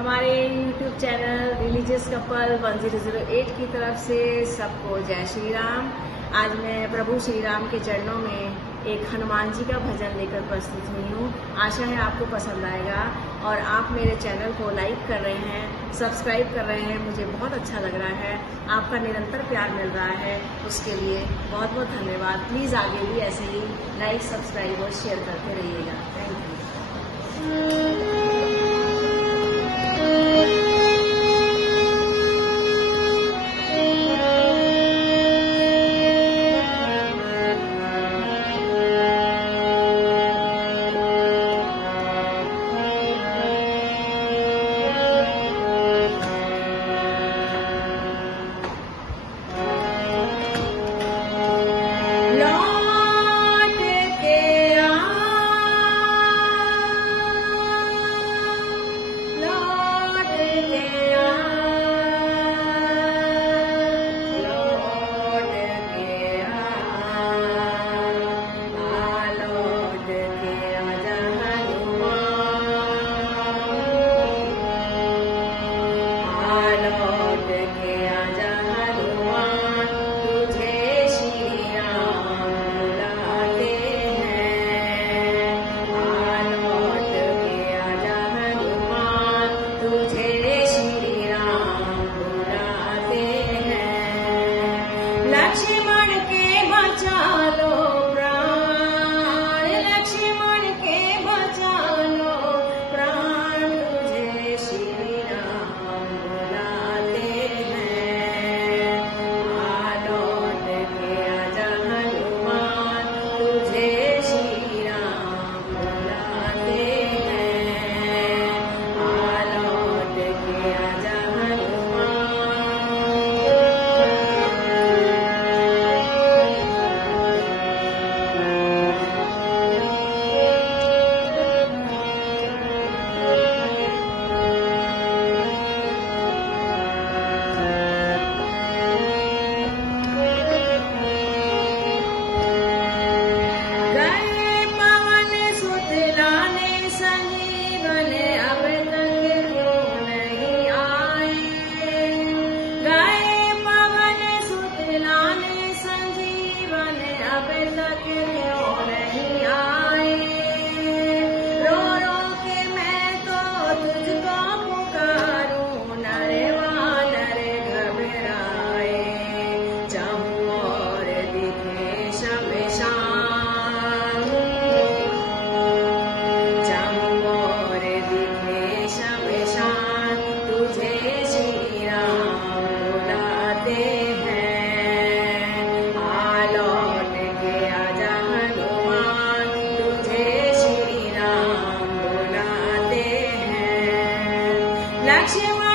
हमारे YouTube channel religious couple 1008 की तरफ से सबको जय श्री राम। आज मैं प्रभु श्री राम के चरणों में एक हनुमान जी का भजन लेकर प्रस्तुत हुई हूँ। आशा है आपको पसंद आएगा और आप मेरे चैनल को लाइक कर रहे हैं, सब्सक्राइब कर रहे हैं। मुझे बहुत अच्छा लग रहा है, आपका निरंतर प्यार मिल रहा है, उसके लिए बहुत बहुत धन्यवाद। प्लीज़ आगे भी ऐसे ही लाइक, सब्सक्राइब और शेयर करते रहिएगा। Thank you. लक्ष्मण के बचा लो प्राण, लक्ष्मण के बचा लो प्राण, तुझे श्री राम बुलाते हैं। आ लौट के आजा हनुमान, तुझे श्री राम बुलाते हैं। आ लौट के आजा लक्ष्मण